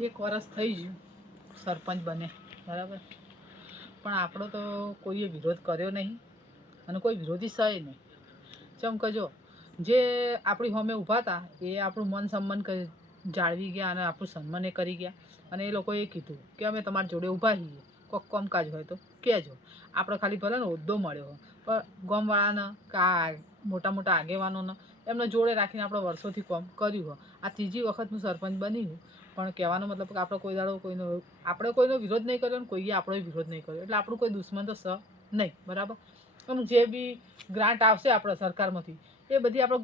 1 વર્ષ થઈ ગયું સરપંચ બને બરાબર, પણ આપણો તો કોઈએ વિરોધ કર્યો નહીં અને કોઈ વિરોધી સહી નહીં. ચમ કે જો જે આપણી સામે ઊભા હતા એ આપણું મન સન્માન જાળવી ગયા અને આપણું સન્માન એ કરી ગયા. અને એ લોકોએ કીધું કે અમે તમારી જોડે ઊભા છીએ, કોઈક કામકાજ હોય તો કહેજો. આપણે ખાલી ભલે ને હોદ્દો મળ્યો પણ ગામવાળાને કે આ મોટા મોટા આગેવાનોને એમને જોડે રાખીને આપણે વર્ષોથી કામ કર્યું હોય. આ ત્રીજી વખત હું સરપંચ બની છું, પણ કહેવાનો મતલબ કે આપણે કોઈ દાડો કોઈનો વિરોધ નહીં કર્યો અને કોઈએ આપણો વિરોધ નહીં કર્યો, એટલે આપણું કોઈ દુશ્મન તો નહીં બરાબર. અને જે બી ગ્રાન્ટ આવશે આપણે સરકારમાંથી એ બધી આપણે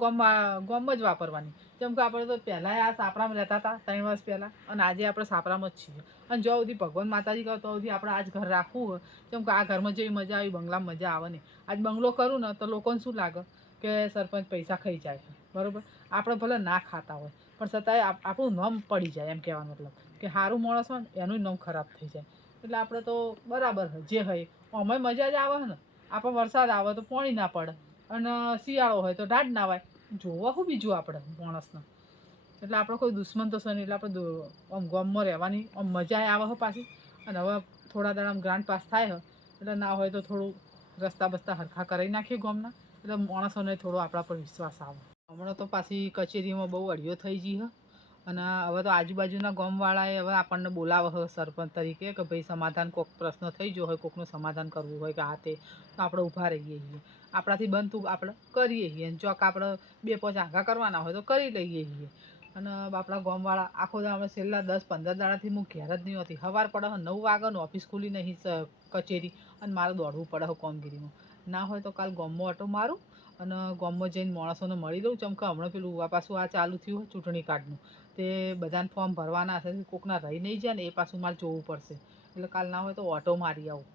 ગામમાં જ વાપરવાની. જેમ કે આપણે તો પહેલાં આ સાપરામાં રહેતા હતા 3 વર્ષ પહેલાં, અને આજે આપણે સાપરામાં જ છીએ. અને જો સુધી ભગવાન માતાજી કહો તો સુધી આપણે આ જ ઘર રાખવું હોય. જેમ કે આ ઘરમાં જેવી મજા આવી બંગલામાં મજા આવે નહીં. આજ બંગલો કરું ને તો લોકોને શું લાગે કે સરપંચ પૈસા ખાઈ જાય છે બરાબર. આપણે ભલે ના ખાતા હોય પણ છતાંય આપણું નામ પડી જાય, એમ કહેવાનો મતલબ કે સારું માણસ હોય ને એનું નામ ખરાબ થઈ જાય. એટલે આપણે તો બરાબર જે હોય અમે મજા જ આવે ને. આપણે વરસાદ આવે તો પાણી ના પડે અને શિયાળો હોય તો ઢાઢ ના વાય, જોવા શું બીજું આપણે માણસને. એટલે આપણે કોઈ દુશ્મન તો છે નહીં. એટલે આપણે આમ ગામમાં રહેવાની આમ મજા આવે છે પાછી. અને હવે થોડા દાડા ગ્રાન્ટ પાસ થાય છે એટલે ના હોય તો થોડું રસ્તા બસ્તા હરખા કરી નાખીએ ગામના, એટલે માણસોને થોડો આપણા પર વિશ્વાસ આવે. હમણાં તો પાછી કચેરીમાં બહુ અડિયો થઈ ગઈ છે. અને હવે તો આજુબાજુના ગામવાળાએ હવે આપણને બોલાવે છે સરપંચ તરીકે કે ભાઈ સમાધાન કોઈક પ્રશ્ન થઈ ગયો હોય, કોઈકનું સમાધાન કરવું હોય કે આ તે, તો આપણે ઊભા રહીએ છીએ. આપણાથી બનતું આપણે કરીએ છીએ. અને ચોક આપણે 2-5 આઘા કરવાના હોય તો કરી લઈએ છીએ. અને આપણા ગામવાળા આખો દા અમે છેલ્લા 10-15 દાડાથી હું ઘેર જ નહીં હોતી. સવાર પડે 9 વાગ્યાનું ઓફિસ ખુલી નહીં કચેરી, અને મારે દોડવું પડે કામગીરીમાં. ના હોય તો કાલ ગામમાં ઓટો મારું અને ગામમાં જઈને માણસોને મળી લઉં. ચમ કે હમણાં પેલું પાછું આ ચાલુ થયું હોય ચૂંટણી કાર્ડનું, તે બધાને ફોર્મ ભરવાના હશે, કોકના રહી નહીં જાય ને એ પાછું મારે જોવું પડશે. એટલે કાલ ના હોય તો ઓટો મારી આવું.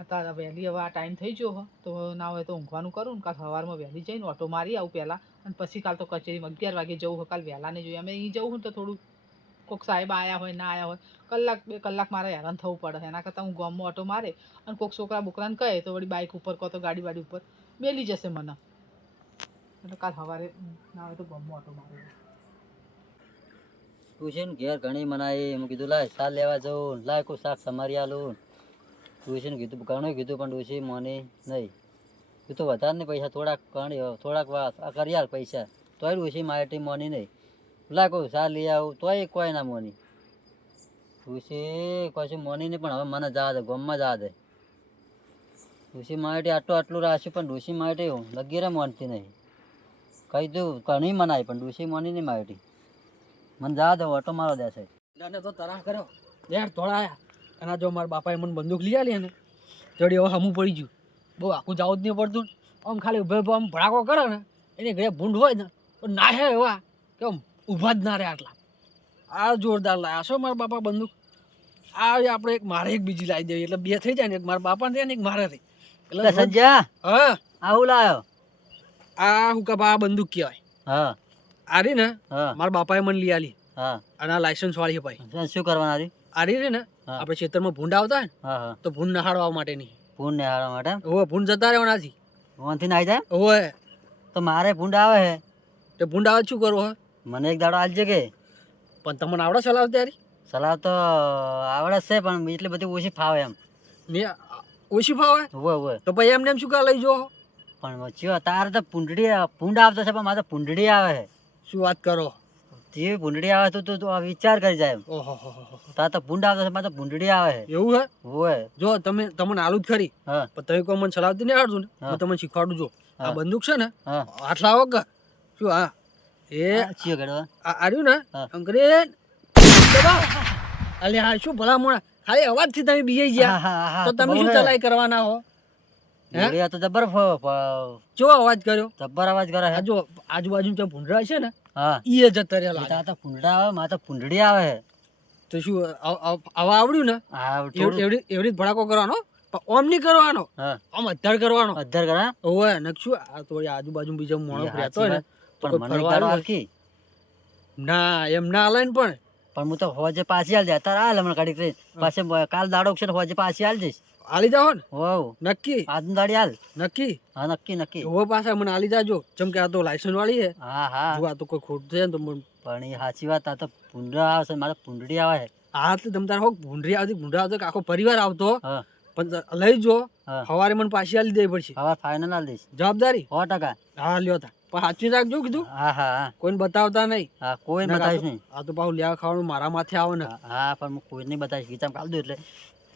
અત્યારે વહેલી હવે આ ટાઈમ થઈ ગયો તો ના હોય તો ઊંઘવાનું કરું ને કાલ સવારમાં વહેલી જઈને ઓટો મારી આવું પહેલાં. અને પછી કાલ તો કચેરીમાં 11 વાગે જવું હોય. કાલ વહેલા નહીં જોઈએ. અમે અહીં જવું હોય તો થોડું કોઈક સાહેબ આવ્યા હોય ના આવ્યા હોય, 1-2 કલાક મારે હેરાન થવું પડે. એના કરતાં હું ગામમાં ઓટો મારે અને કોઈક છોકરા બોકરાને કહે તો વળી બાઇક ઉપર કહો તો ગાડી વાડી ઉપર મેલી જશે મને. એટલે કાલ સવારે ના હોય તો ગામમાં ઓટો મારે. ટ્યુશન ઘેર ઘણી મનાઈ. મેં કીધું લાય શાક લેવા જવું, લાય કોઈ શાક સમારી આલું. ટ્યુશન કીધું ઘણું કીધું પણ ડોશી મોની નહીં. કીધું વધારે નહીં પૈસા, થોડાક વાત કરી આલ પૈસા, તોય ડોશી મારી મોની નહીં. લાય કોઈ શાક લઈ આવું તોય કોઈ ના મોની. ડોશી કશું મોની નહીં. પણ હવે મને જવા દે, ગામમાં જવા દે. ડોશી મારી આટલું રાખ્યું પણ ડોશી મારી લગીરે મોનતી નહીં. કહી દઉં ઘણી મનાય પણ ડોશી મોની નહીં મારી. મને જવા દે, ઓટો મારો દે છે. તો તરાહ કર્યો યાર થોડા અને જો મારા બાપાએ મને બંદૂક લઈ આલી ને જોડી હવે હમું પડી ગયું. બહુ આખું જવું જ નહીં પડતું. આમ ખાલી ઉભે આમ ભડાકો કરે ને એની ઘરે ભૂંડ હોય ને તો ના હે એવા કે આમ ઊભા જ ના રહે આટલા. આ જોરદાર લાયા છો મારા બાપા બંદૂક. આ આપણે એક મારે એક બીજી લાવી દેવી એટલે 2 થઈ જાય ને, એક મારા બાપાને રહે ને એક મારે રહી. એટલે સંજ્યા હા આવું લાયો. આ હું કા બંદૂક કહેવાય. હા આ રહી ને હા મારા બાપાએ મને લઈ આલી. હા અને આ લાયસન્સ વાળી છે ભાઈ. શું કરવાના હતી? આ રહી ને આપણે ખેતરમાં ભૂંડ આવતા હોય ને હા હા તો ભૂંડ નહાડવા માટેની. ભૂંડ ને હારવા માટે? ઓવે ભૂંડ જતા રહેવાનાથી ઓનથી નાઈ જાય? ઓવે તો મારે ભૂંડ આવે હે. તે ભૂંડ આવે શું કરવો હે? મને એક દાડો આલજે કે. પણ તમને આવડે ચલાવ ત્યારે? સલાહ તો આવડે છે પણ એટલી બધી ઓછી ફાવે એમ. ને ઓછી ફાવે હોય તો પછી એમને એમ શું કા લઈ જો? પણ ચિયો તારે તો ભૂંડ આવતો છે પણ મારે તો ભૂંડડી આવે છે. શું વાત કરો? જે ભૂંડડી આવે તો તું વિચાર કરી જાય એમ. ઓહો તારે તો ભૂંડ આવતો છે, મારે તો ભૂંડડી આવે છે. એવું હે? હોય જો તમને આલુ જ ખરી. હા પણ તમે કોઈ મને ચલાવતી નહીં આવડતું ને હા. હું તમને શીખવાડું. જો આ હા. બંદૂક છે ને હા હાથ લાવો કે શું? હા એ ચિયો ગડવા આર્યું ને હા. આમ કરી દબાવો. અલે હા શું ભલા મોણા ખાલી અવાજથી તમે બીજાઈ ગયા તો તમે શું ચલાઈ કરવાના હો? ભૂંડડી તો જબર કેવો અવાજ કર્યો? જબર અવાજ કરે આ છે. જો આજુબાજુ જે ભૂંડરા છે ને હા એ જતા રહ્યા તારે તો ભૂંડડા આવે, મારે તો ભૂંડડી આવે છે. તો શું આવા આવડ્યું ને હા થોડું એવડી ભડાકો કરવાનો પણ ઓમ નહીં કરવાનો, હા આમ અધ્ધાર કરવાનો. અધર કરે. ઓવે નકશું આ તો આજુબાજુ બીજા મોણો રહેતો હોય ને તો પણ કોઈ મને એક ફરવા દાડો આવ્યું આલકી. ના એમ ના હાલે ને પણ પણ હું તો હોજે પાછી હાલ જાય તારે હાલ હમણાં ગાડી ટ્રેન પાછે કાલ દાડો છે ને હોજે પાછી હાલ જઈશ આલી જાઓ ને હોવ નક્કી આજની દાડી હાલ નક્કી હા નક્કી નક્કી હવે પાછા મને આલી જાજો ચમ કે આ તો લાયસન્સ વાળી છે હા હા જો આ તો કોઈ ખોટ છે ને તો મને પણ એ સાચી વાત આ તો ભૂંડરા આવે છે મારે ભૂંડડી આવે હા તો તમ તારે હોક ભૂંડરી આવતો કે આખો પરિવાર આવતો હા પણ લઈ જો હા સવારે મને પાછી આલી દેવી પડશે હવે ફાઇનલ હાલ દઈશ જવાબદારી 100%. હા લ્યો તા પણ સાચવી રાખજો કીધું હા હા હા કોઈને બતાવતા નહીં હા કોઈ ના, બતાવીશ નહીં આ તો પાછું લેવા ખાવાનું મારા માથે આવે ને હા પણ હું કોઈ નહીં બતાવીશ ગીતામાં કાલ દઉં એટલે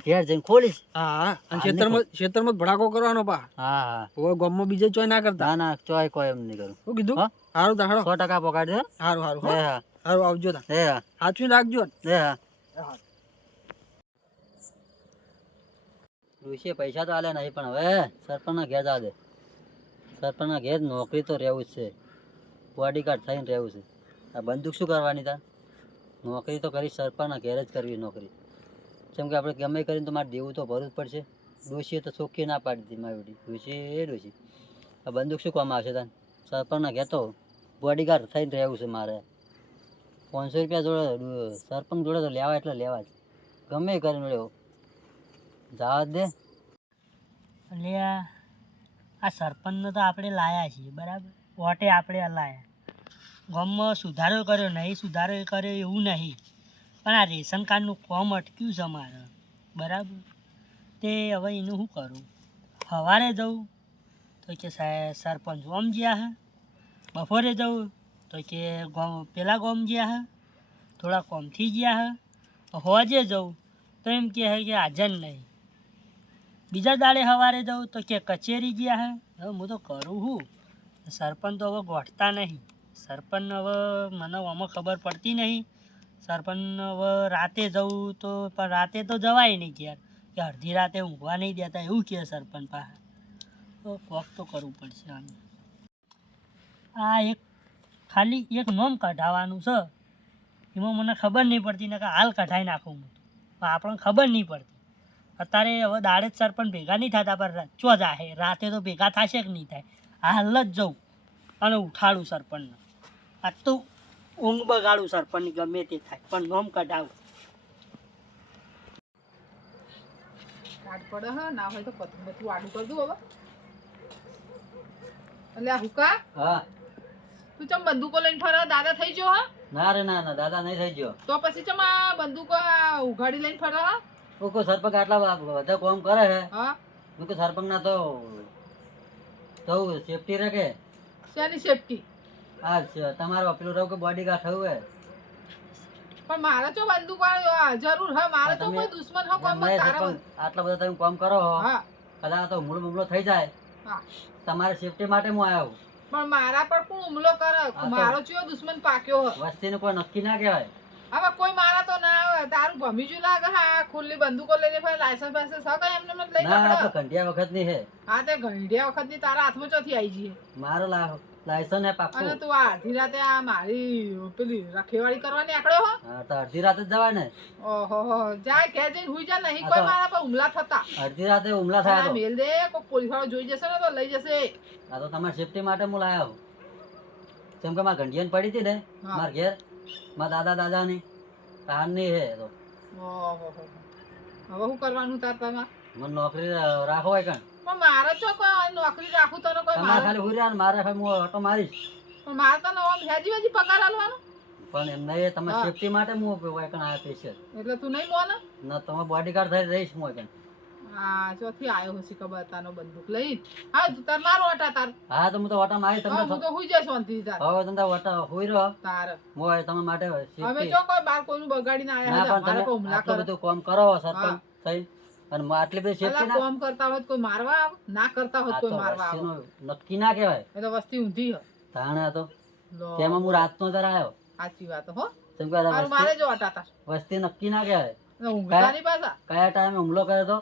ઘેર જઈને ખોલીશ હા હા અને હાલ ખેતરમાં ભડાકો કરવાનો પા હા હા હવે ગામમાં બીજે ચોય ના કરતા ના ના ચોય કોઈ એમ નહીં કરું શું કીધું હા? સારું તા હારો 100% પકડી દે સારું સારું હે હો. હા સારું આવજો તા હે હા સાચવી રાખજો હે હા ઋષિએ પૈસા તો આલ્યા નહીં પણ હવે સરપંચના ઘેર જવા દે સરપંચના ઘેર નોકરી તો રહેવું જ છે બોડીગાર્ડ થઈને રહેવું છે આ બંદૂક શું કરવાની તાર નોકરી તો કરી સરપંચના ઘેર જ કરવી નોકરી જેમ કે આપણે ગમે કરીને તો મારે દેવું તો ભરવું જ પડશે ડોશીએ તો ચોખ્ખી ના પાડી દીધી મારી બેટી ડોશી આ બંદૂક શું કામ આવશે તાર સરપંચના ઘેર તો બોડીગાર્ડ થઈને રહેવું છે મારે 500 રૂપિયા જોડે સરપંચ જોડે તો લેવા એટલે લેવા જ ગમે એ કરીને લેવો જવા જ દે એટલે આ સરપંચને તો આપણે લાયા છીએ બરાબર વોટે આપણે લાયા ગામમાં સુધારો કર્યો નહીં સુધારો કર્યો એવું નહીં પણ આ રેશન કાર્ડનું ફોર્મ અટક્યું છે મારે બરાબર તે હવે એનું શું કરું સવારે જવું તો કે સરપંચ ગામ ગયા હે બપોરે જવું તો કે પેલા ગામ ગયા હે થોડા કોમથી ગયા હે હોજે જવું તો એમ કહે કે હાજર નહીં બીજા દાડે સવારે જાઉં તો કે કચેરી ગયા હે હવે હું તો કરું હું સરપંચ તો હવે ગોઠતા નહીં સરપંચ હવે મને આમાં ખબર પડતી નહીં સરપંચ હવે રાતે જવું તો પણ રાતે તો જવાય નહીં ઘેર કે અડધી રાતે ઊંઘવા નહીં દેતા એવું કહે સરપંચ પાસે તો કોક તો કરવું પડશે આમ આ એક ખાલી એક નોમ કઢાવવાનું છે એમાં મને ખબર નહીં પડતી ને કે હાલ કઢાઈ નાખું હું પણ આપણને ખબર નહીં પડતી અત્યારે હવે દાડે જ સરપંચ ભેગા નહીં થતા પણ ચો જાહે રાતે તો ભેગા થશે કે નહીં થાય હાલ જ જવું અને ઉઠાડું સરપંચને આજ તો ઊંઘ બગાડું સરપંચની ગમે તે થાય પણ નોમ કઢાવું કાઢ પડે હા ના હોય તો પતંગ બધું આડું કરી દઉં હવે એટલે આ હુકા હા તું ચમ બંદૂકો લઈને ફરે દાદા થઈ ગયો હા ના રે ના ના દાદા નહીં થઈ ગયો તો પછી ચમ આ બંદૂકો ઉઘાડી લઈને ફરે હા હું કોઈ સરપંચ આટલા બધા કામ કરે છે હા હું કોઈ સરપંચ ના તો સેફટી રાખે શેની સેફટી હા તમારો પેલું રહું કે બોડીગાર્ડ થયું હે પણ મારે ચો બંદૂક જરૂર હા મારે તો કોઈ દુશ્મન હો કોમ નહીં, તારા સરપંચ, આટલા બધા તમે કામ કરો છો હા કદાચ તો હુમલો બુમલો થઈ જાય હા તમારે સેફટી માટે હું આવ્યો પણ મારા પર કોણ હુમલો કરે તો- મારો ચિયો દુશ્મન પાક્યો હે વસ્તીનું કોઈ નક્કી ના કહેવાય હવે કોઈ મારા તો ના આવે તારું ભમીજું લાગે હા ખુલ્લી બંદૂકો લઈને ફરે લાયસન્સ બાયસન્સ હા કઈ એમને એમ લઈ ના આ પકડો તો ઘંટિયા વખતની છે હા તે ઘંડિયા વખતની તારા હાથમાં ચોથી આવી જઈએ મારો લાયસન્સ હે પાક્કું અને તું આ અડધી રાતે આ મારી પેલી રખેવાળી કરવાની આકડ્યો હો હા તો અડધી રાતે જ જવાય ને ઓહો જાય ઘેર જઈને હુઈ જા નહીં આ કોઈ તો- મારા પર હુમલા થતા અડધી રાતે હુમલા અને થાય આ તો મેલ દે કોઈ પોલીસ વાળો જોઈ જશે ને તો લઈ જશે આ તો તમારી સેફટી માટે હું લાયો જેમ કે મારા ઘંટિયાને પડી હતી ને હા. મારા ઘેર મારા દાદાની તારની હે તો ઓહો હવે શું કરવાનું તાર તમારે મને નોકરી રાખો હોય કણ પણ મારે ચો કોઈ નોકરી રાખું તને કોઈ તમારે મારે ખાલી હુઈ રહ્યા ને મારે ખાલી હું ઓટો મારીશ પણ મારે તને આમ હેજી વેજી પગાર આલવાનો પણ એમ નહીં તમારી હા. સેફટી માટે હું હોય કણ આ સ્પેશિયલ એટલે તું નહીં મોને ના તમે બોડીગાર્ડ થઈ રહીશ હું હોય કણ હા ચોથી આવ્યો હશે ખબર તાનો બંદૂક લઈ હા તું તાર મારો હટા તાર હા તો હું તો ઓટો મારી હા, હું તમને તો હુઈ જાય શાંતિ તાર હવે તમે ઓટો હુઈ રહ્યો તાર હું હોય તમારા માટે હવે safety. ચો કોઈ બાર કોઈનું બગાડીને ના આયા પણ મારા પર તમે હુમલા આટલું કરે બધું કામ કરો હા. સરપંચ થઈ અને આટલી બધી સેફટી અલા ના કોમ કરતા હોય તો કોઈ મારવા આવે ના કરતા હોય આ તો તો કોઈ મારવા આવે વસ્તીનું નક્કી ના કહેવાય એટલે વસ્તી ઊંધી હે તાણે આ તો લો, તેમાં હું રાતનો જરા આવ્યો સાચી વાત હો જેમ કે આ મારું મારે જો હટા તાર વસ્તી નક્કી ના કહેવાય એટલે ઊંઘતા નહીં પાછા કયા ટાઈમે હુમલો કર્યો તો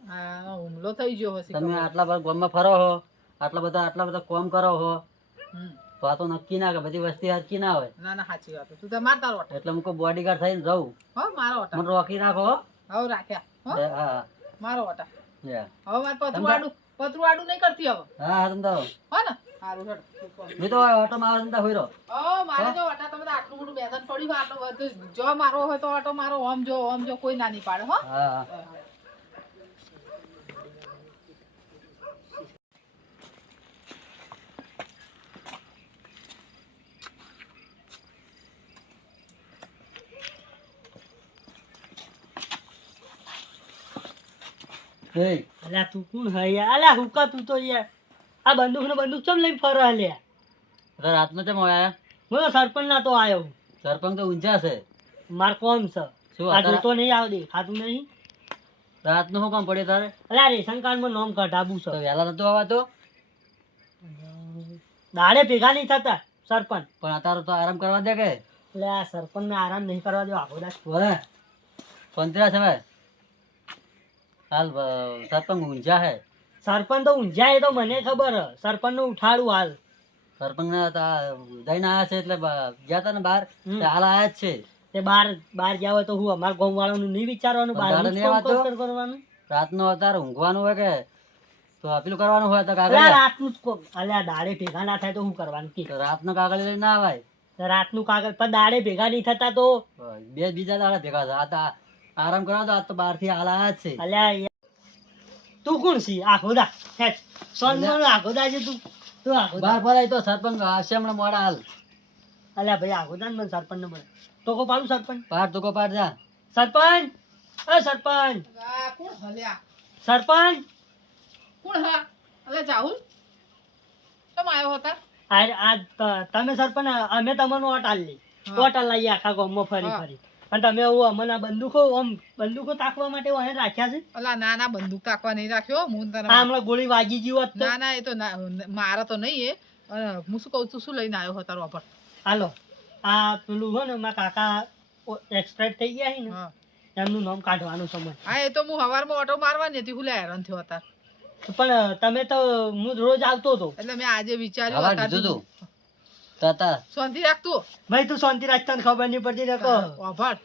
હા હુમલો થઈ ગયો હશે તમે ખબર. આટલા બધા ગામમાં ફરો છો આટલા બધા કામ કરો છો હમ. તો આ તો નક્કી ના કે બધી વસ્તી હરકી ના હોય ના ના સાચી વાત તું તો માર તારો હટા એટલે હું કોઈ બોડીગાર્ડ થઈને રહું હો મારો હટા મને રોકી રાખો હો. હવે રાખ્યા હો હા મારો હટા yeah. હવે મારે પતરું આડું નહીં કરતી હવે હા હા તમે તો હો ને સારું હેડ તું ફોન. મેં તો ઓટોમાં આવે છે હોય મારે તો વટા તમે તો આટલું બધું મેદાન પડ્યું હોય, આટલું બધું જો મારો હોય તો ઓટો મારો ઓમ જો કોઈ ના નહીં પાડે હો. હા એ અલ્યા તું કોણ હે યાર? અલ્યા હુકા તું તો યાર આ બંદૂક ને બંદૂક ચમ લઈને ફરે લ્યા? રાતમાં ચમ આયા? હું તો સરપંચ ના તો આવ્યો. સરપંચ તો ઊંચા છે. માર કોમ છે શું આ અત્યારે જોતો નહીં આવ દેખાતું નહીં. રાતનું શું કામ પડ્યું તારે? અલ્યા રેશન કાર્ડ માં નામ કઢાવું તો છે. વહેલા નતું આવાતો? દાડે ભેગા નહીં થતા સરપંચ. પણ અત્યારે તો આરામ કરવા દે કે એટલે આ સરપંચ ને આરામ નહીં કરવા દો આખો દાસ. બોલે પંતરા છે ભાઈ. હાલ સરપંચ ઊંચા હે. સરપંચ તો ઊંઝાય એ તો મને ખબર હે. સરપંચ નું ઉઠાડું હાલ. સરપંચ ને દઈને આયા છે એટલે ગયા તા ને બહાર હમ. હાલ આયા જ છે. તે બાર જાવ હોય તો હું અમારા ગામ વાળાનું નહીં વિચારવાનું, પણ દાડે બહારનું જ નહીં કામ આવતો? કરવાનું. રાતનો અત્યારે ઊંઘવાનું હોય કે તો પેલું કરવાનું હોય તો અલ્યા કાગળ રાતનું જ કોમ. અલ્યા દાડે ભેગા ના થાય તો શું કરવાનું કે? રાતનો કાગળ લઈને ના આવાય. રાતનું કાગળ પણ દાડે ભેગા નહીં થતા તો બીજા દાડા ભેગા છે. આ તો આરામ કરવા તો આજ તો બહાર થી હાલ આયા જ છે. અલ્યા તું કોણ છી? આખો દા હેઠ સોનમોનો આખો દા છે તું. તું આખો દા. બહાર ફરાય તો સરપંચ આવશે હમણાં મોડા હાલ. અલ્યા ભાઈ આખો દા ને મને સરપંચ ને મળે તો કો પાડું સરપંચ. પાડ તો પાડ જા. સરપંચ એ સરપંચ આ કોણ હલ્યા? સરપંચ કોણ હા? અલે જાહુલ કેમ આવ્યો હતા? તમે સરપંચ અમે તમને ઓટ આલી હા. ઓટ આલી આખા ગામમાં ફરી હા. ફરી અને તમે અમને આ બંદૂકો તાકવા માટે વાહે રાખ્યા છે. અલા ના ના બંદૂક તાકવા નહીં રાખ્યો હું તને આ હમણાં ગોળી વાગી ગઈ હોત તો. ના ના એ તો મારા તો નહીં એ અને હું શું કહું છું શું લઈને આવ્યો હતો તારો વાપર? હાલો આ પેલું હોય ને મારા કાકા એક્સપાયર થઈ ગયા છે ને હા એમનું નામ કાઢવાનું સમય. હા એ તો હું સવારમાં ઓટો મારવાની હતી હું લે હેરાન થયો હતા પણ તમે તો હું રોજ આવતો હતો. એટલે મેં આજે વિચાર્યું હવા હતા કીધું તું તાતા શાંતિ રાખતું ભાઈ તું શાંતિ રાખ, તને ખબર નહીં પડતી ને કહો. વાભળ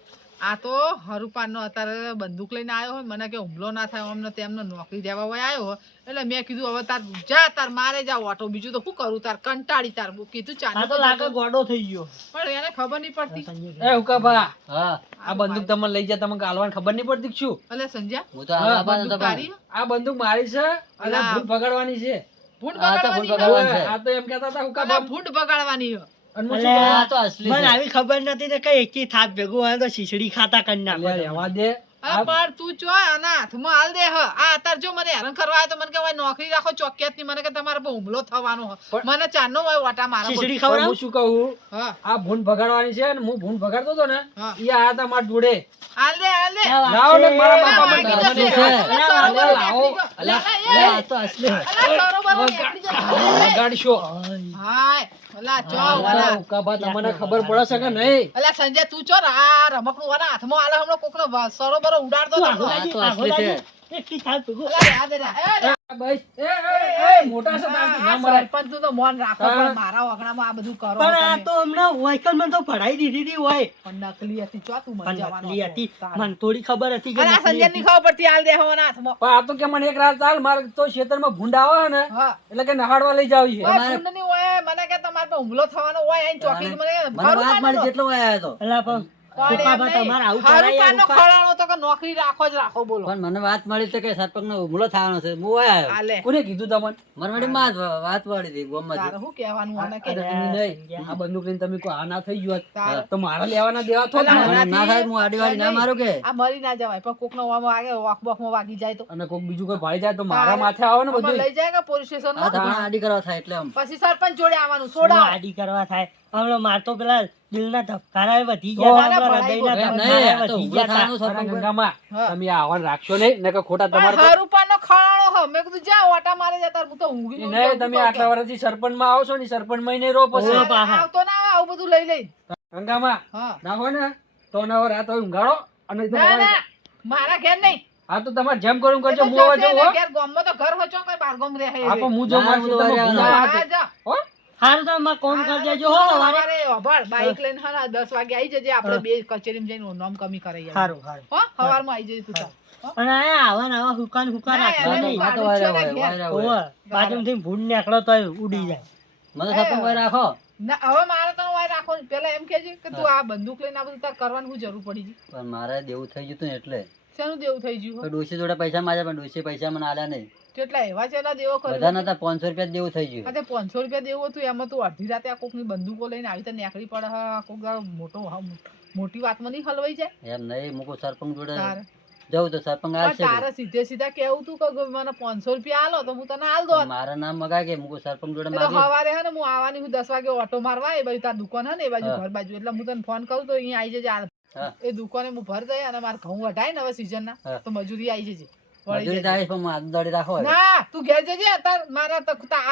આ તો હરુપાન નો અત્યારે બંદૂક લઈને આવ્યો હોય મને કે હુમલો ના થાય અમને તેમને નોકરી દેવા હોય આવ્યો હોય એટલે મેં કીધું હવે તાર જા તાર મારે જાવ ઓટો બીજું તો શું કરું તાર કંટાળી તાર કીધું આ ચાલો તો લાગે ગોડો થઈ ગયો. પણ એને ખબર નહીં પડતી એ હુકાભા હા આ બંદૂક તમને લઈ જાય તમને ગાલવાની ખબર નહીં પડતી કે શું? એટલે સંજ્યા હું તો આવા બાપાનો બંદૂક તો તારી આ બંદૂક મારી છે અને અલા. ભૂંડ ભગાડવાની છે. ભૂંડ આ તો ભૂંડ બગાડવાની બગાડવાની હે. છે. આ તો એમ કહેતા હતા અલા, હુકાભા ભૂંડ બગાડવાની હે. અને હું અલે, શું કહું? આ તો અસલી મને છે. આવી ખબર નથી ને કઈ એકી થાત ભેગું હોય તો શીશડી ખાતા કરી નાખો અલ્યા તમે. રહેવા દે. હા પણ તું ચો આના હાથમાં હાલ દે હ આ અત્યારે જો મને હેરાન કરવા આવ્યો તો મને કે ભાઈ નોકરી રાખો ચોક્કિયાત ની મને કે તમારે પર હુમલો થવાનો હ પણ- મને ચારનો હોય વાટા મારા બોલ. શીશડી પણ ખવડાવ. હું શું કહું હા આ ભૂંડ ભગાડવાની છે ને હું ભૂંડ ભગાડતો હતો ને હા. એ આયા હતા મારા જોડે. હાલ દે હાલ દે લાવો ને મારા અલા, બાપા વાગી મને જશે. ધરવાનું છે. અલા, સરોવર લાવો. નીકળી ગયો. અલા, અલા, એ, આ તો અસલી અલા, સરોવર નીકળી જશે. ભગાડશો. હાય અલા ચો અલા, અલા હુકાભા તમને ખબર પડે છે કે નહીં? અલા સંજય તું ચો આ રમકડું વાના હાથમાં આલે હમણાં કોકનો સરોવર ઉડાડતો તું હતો. આખો આ તો દાજી, આખો અસલી છે. દાજી. એકથી થાત ભેગું. અલા, રે, આ દે, રે. એ, આ ભાઈ, એ, મોટા છે તારથી ના મરાય. સરપંચ નું તો મોન રાખો હા. પણ મારા ઓગણામાં આ બધું કરો પણ આ તમે. તો હમણાં વહીકલ મને તો ભરાઈ દીધી હતી હોય. પણ નકલી હતી ચો તું મને પણ જવાનો નકલી હતો. હતી. તારે. મને થોડી ખબર હતી કે અલા, નકલી સંજય હતી. ની ખબર પડતી હાલ દે હવાના હાથમાં પણ આ તો કે મને એક રાત ચાલ મારે તો ખેતરમાં ભૂંડ આવે ને હા એટલે કે નહાડવા લઈ જાવ છે. ઓય, ભૂંડની ઓય, મને કે તમારે પર હુમલો થવાનો હોય આઈને ચોકી મને મને ખરું વાત માનો મારી તો. જેટલો આયા હતો. અલા પણ પણ હુકાભા એમ નહીં. તમારે આવું હારું કરાય કાનનો હુકા? ખવડાવવાનો તો કે નોકરી રાખો જ રાખો બોલો પણ મને વાત મળી તો કે સરપંચ નો હુમલો થવાનો છે. હું આયા હાલે કોને કીધું તમને? મરવાડી માં વાત મળી હતી ગામમાં તારે શું કહેવાનું આને કે અરે એમ નહીં. આ બંદૂક લઈને તમે કોઈ આ ના થઈ ગયો હોત, તારે. તો મારા લેવાના દેવા થોત અલા, ને. મને ના થાય હું આડી વાળી ના મારું કે આ મરી ના જવાય પણ કોકનો વામો આગે વોક બોકમાં વાગી જાય તો અને કોઈક બીજું કોઈ ભાઈ જાય તો મારા માથે આવે ને આમાં બધું. લઈ જાય કે પોલીસ સ્ટેશન આ તો પણ આડી કરવા થાય એટલે આમ પછી સરપંચ જોડે આવવાનું શું સોડા આડી કરવા થાય? હમણાં માર તો પેલા દિલના ધબકારા વધી તો ગયા હતા, આના આપણા હૃદયના એમ ભરાઈ નહીં, ધબકારા આ તો વધી હુમલો ગયા હતા. થવાનો અરે સરપંચ ગંગામાં, હા. તમે આ આવવાનું રાખશો નહીં ને કે ખોટા તમારે હરુપાનો ખળાણો હ મેં કીધું જા ઓટા મારે જતા હું તો ઊંઘી એ નહીં, તમે આટલા વર્ષથી સરપંચમાં આવશો ને સરપંચમાં નહીં રહો પછી. ઓહો. પાહા. આવતો ના આવે આવું બધું લઈ લઈ ગંગામાં હા ના હોય ને તો ના હોય, આ તો ઊંઘાડો અને તો ના ના મારા ઘેર નહીં આ તો તમારે જેમ કરું કરજો. એ તો હું હવે જશે જઉં, ને હો. ઘેર ગામમાં તો ઘર હોચો કોઈ બાર ગામ રહે આ પણ હું જો ના, મારી હું તો તમે વારે ભૂંડા આવવાનો. હાથે. જા હો? હારું તમે મારે કોમ કરી દેજો હો સવારે. સવારે અભાળ બાઈક લઈને હા 10 વાગે આવી જજે આપણે બે કચેરીમાં જઈને નોમ કમી કરાઈ આવીએ. હારું હારું. હો સવારમાં આવી જજે તું તાર. હો? પણ આ આવા ને આવા હુકા ને હુકા ના, રાખવા એને નહીં. આ તો વાડું વારે છે ને હોય, ઘેર. વારે હોય. ઓવે, બાજુમાંથી ભૂંડ નીકળો તોય ઉડી જાય. મને સરપંચ હોય રાખો ના હવે મારે તો વાય રાખો ને. પેલા એમ કહેજે કે તું આ બંદૂક લઈને આ બધું તાર કરવાની શું જરૂર પડી ગઈ? પણ મારે દેવું થઈ ગયું હતું ને એટલે શેનું દેવું થઈ ગયું પણ ડોશી જોડે પૈસા માંગ્યા પણ ડોશી પૈસા મને આલ્યા નહીં. કેટલા એવા ચેલા દેવો બધા કર્યો? નતા 500 રૂપિયા જ દેવું થઈ ગયું. આ તે 500 રૂપિયા દેવું હતું એમાં તું અડધી રાતે આ કોકની બંદૂકો લઈને આવી રીતે નીકળી પડે. હા, કોક દાડો મોટી વાતમાં નહીં હલવાઈ જાય એમ નહીં મૂકું સરપંચ જોડે તારે. જવું તો સરપંચ પણ આલશે તારે સીધે સીધા કેવું તું કે મને 500 રૂપિયા આલો તો હું તને આલ દો. મારા નામ મગાય કે મૂકું સરપંચ જોડે એ તો માગી સવારે હે ને હું આવવાની હું 10 વાગે ઓટો મારવા એ બાજુ તાર દુકાન હે ને એ બાજુ હા. ઘર બાજુ એટલે હું તને ફોન કરું તો અહીંયા આવી જજે. હા. એ દુકાને હું ભર જાય અને મારે ઘઉં વઢાય ને હવે સીઝન ના હા. તો મજૂરી આવી જજે. વળી મજૂરી જજે. થાય પણ મારું દાડી રાખો હવે. ના તું ઘેર જજે અત્યારે મારા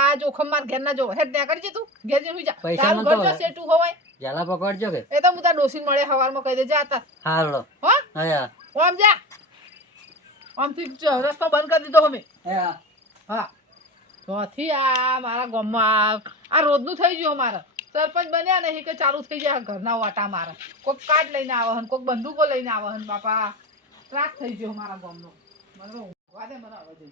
આ જોખમ માર ઘેર ના જો હેડ ત્યાં કરજે તું ઘેર જઈને હુઈ જા. પૈસા તારું નતો ઘર જો હવે. સેટું હોવાય જ્યાલા પકડજો કે એ તો હું તાર ડોસીને મળે હવારમાં કહી દેજે આતા હાલો હો હા આમ જા આમ તું રસ્તો બંધ કરી દીધો અમે. હા હા તોથી આ મારા ગામમાં આ રોજનું થઈ ગયું મારે. સરપંચ બન્યા નહીં કે ચાલુ થઈ જાય ઘરના વાટા મારે. કોઈક કાટ લઈને આવે હન કોઈક બંદૂકો લઈને આવે હન બાપા ત્રાસ થઈ ગયો મારા ગામનો. મને ઊંઘવા દે મને હવે જઈ.